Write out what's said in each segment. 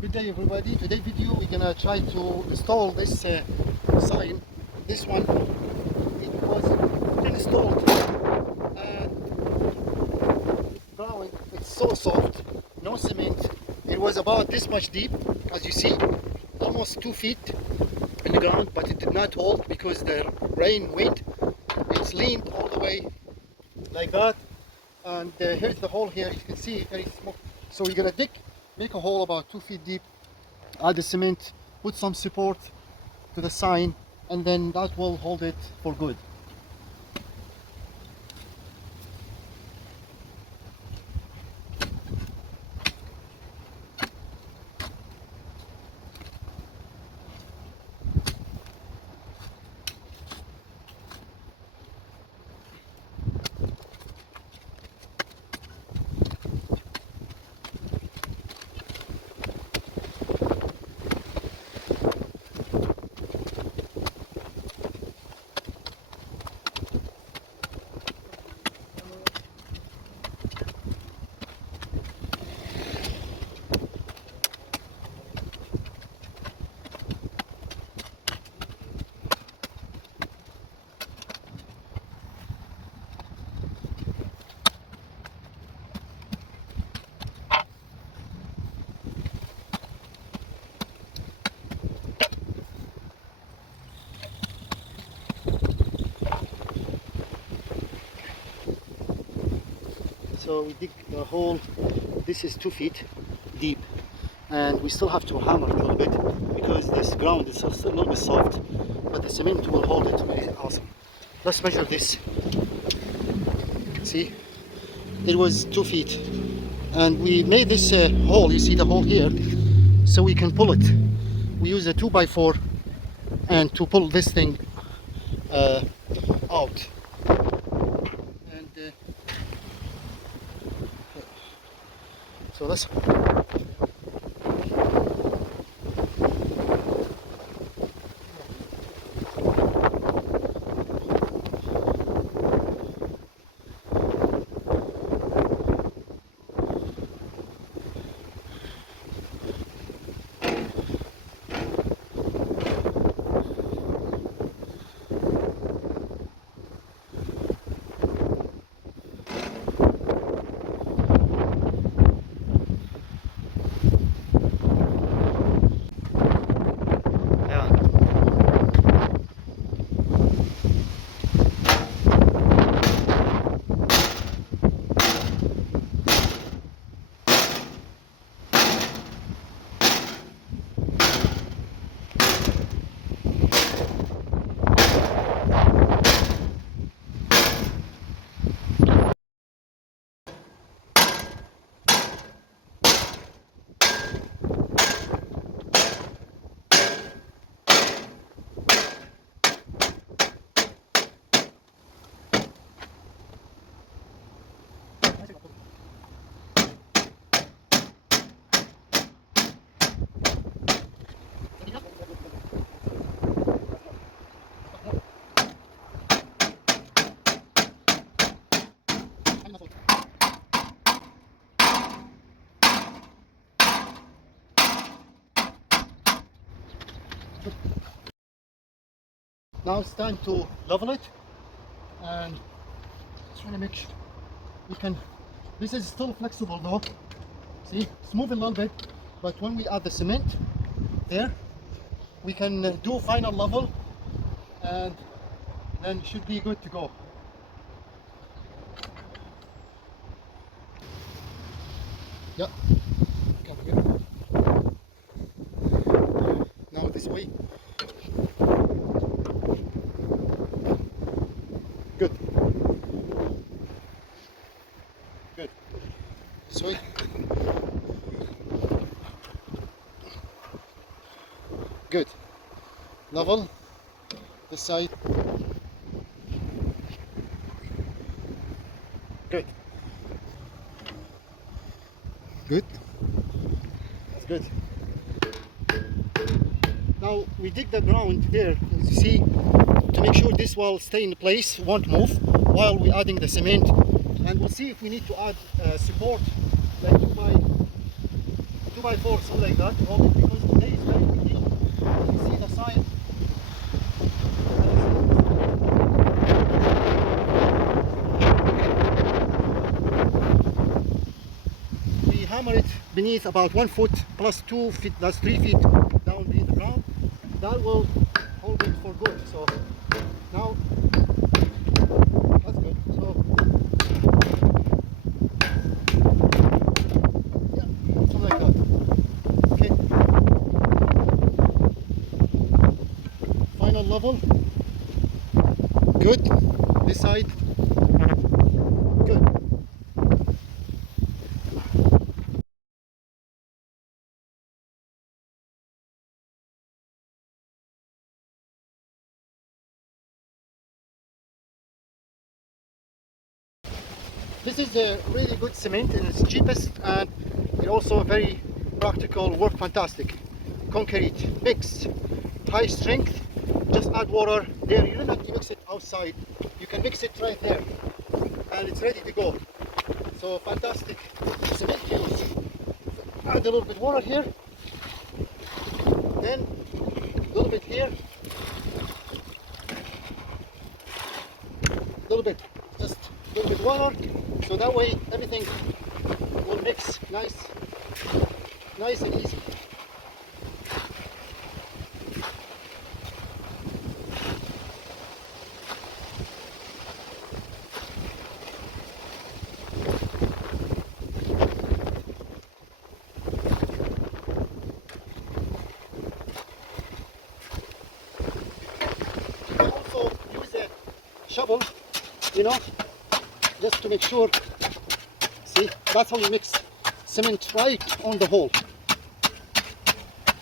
Good day everybody. Today video we're gonna try to install this sign. This one it was installed and ground it's so soft, no cement. It was about this much deep, as you see, almost 2 feet in the ground, but it did not hold because the rain wind it's leaned all the way like that. And here's the hole here, you can see very small. So we're gonna make a hole about 2 feet deep, add the cement, put some support to the sign, and then that will hold it for good. So we dig the hole. This is 2 feet deep, and we still have to hammer it a little bit because this ground is still a little bit soft, but the cement will hold it. Very awesome. Let's measure this. See, it was 2 feet, and we made this hole. You see the hole here, so we can pull it. We use a 2x4 and to pull this thing out. And so let's. Now it's time to level it, and trying to make sure we can. This is still flexible though. See, it's moving a little bit, but when we add the cement there, we can do final level, and then it should be good to go. Yeah. Now this way. Good. Good. This way. Good. Level. This side. Good. Good. That's good. Now we dig the ground there, as you see, to make sure this will stay in place, won't move while we're adding the cement. And we'll see if we need to add support, like 2 2x4, something like that, hold it because today is very windy. You see the sign. We hammer it beneath about 1 foot plus 2 feet, that's 3 feet down beneath the ground. That will hold it for good. So now that's good. So yeah, something like that. Okay. Final level. Good. This side. Good. This is a really good cement and it's cheapest and it also very practical, work fantastic. Concrete, mix, high strength, just add water there. You don't have to mix it outside. You can mix it right there and it's ready to go. So fantastic cement to use. Add a little bit water here, then a little bit here, a little bit, just a little bit water. So that way everything will mix nice and easy. I also use a shovel, you know, just to make sure. See, that's how you mix cement right on the hole,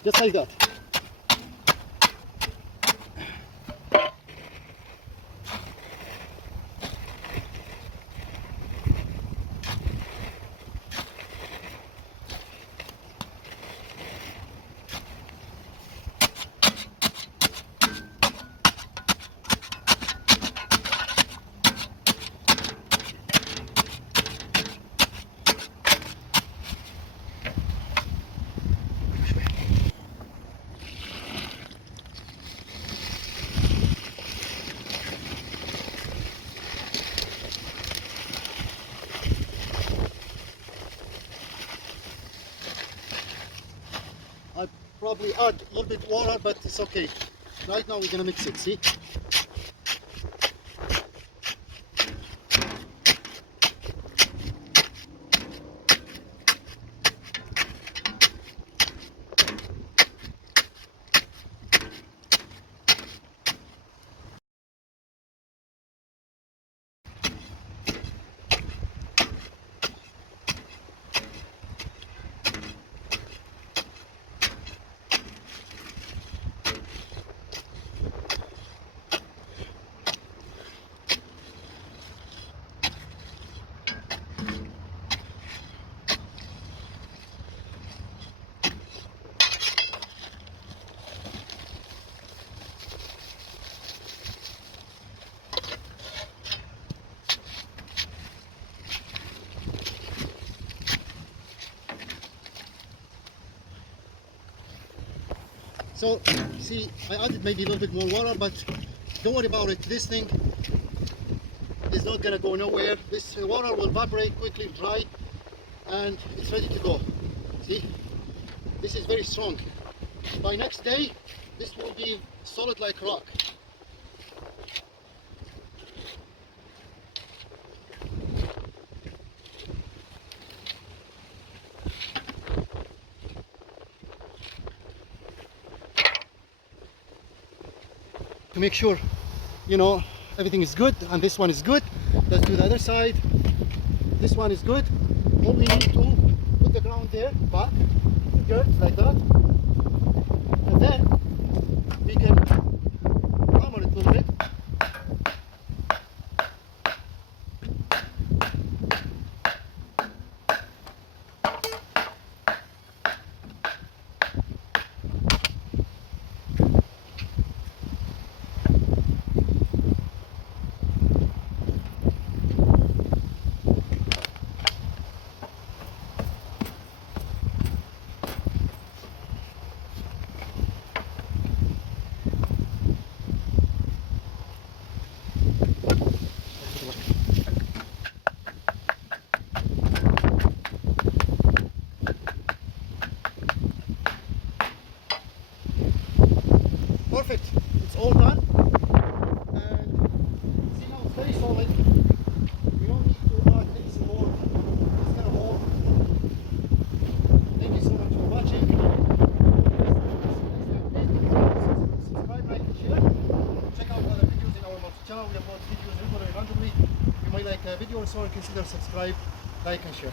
just like that. I probably add a little bit water, but it's okay. Right now we're gonna mix it, see? So, see, I added maybe a little bit more water, but don't worry about it. This thing is not gonna go nowhere. This water will evaporate quickly, dry, and it's ready to go. See, this is very strong. By next day, this will be solid like rock. To make sure, you know, everything is good, and this one is good. Let's do the other side. This one is good. All we need to put the ground there, back, good, like that, and then we can hammer it a little bit. also consider subscribe, like and share.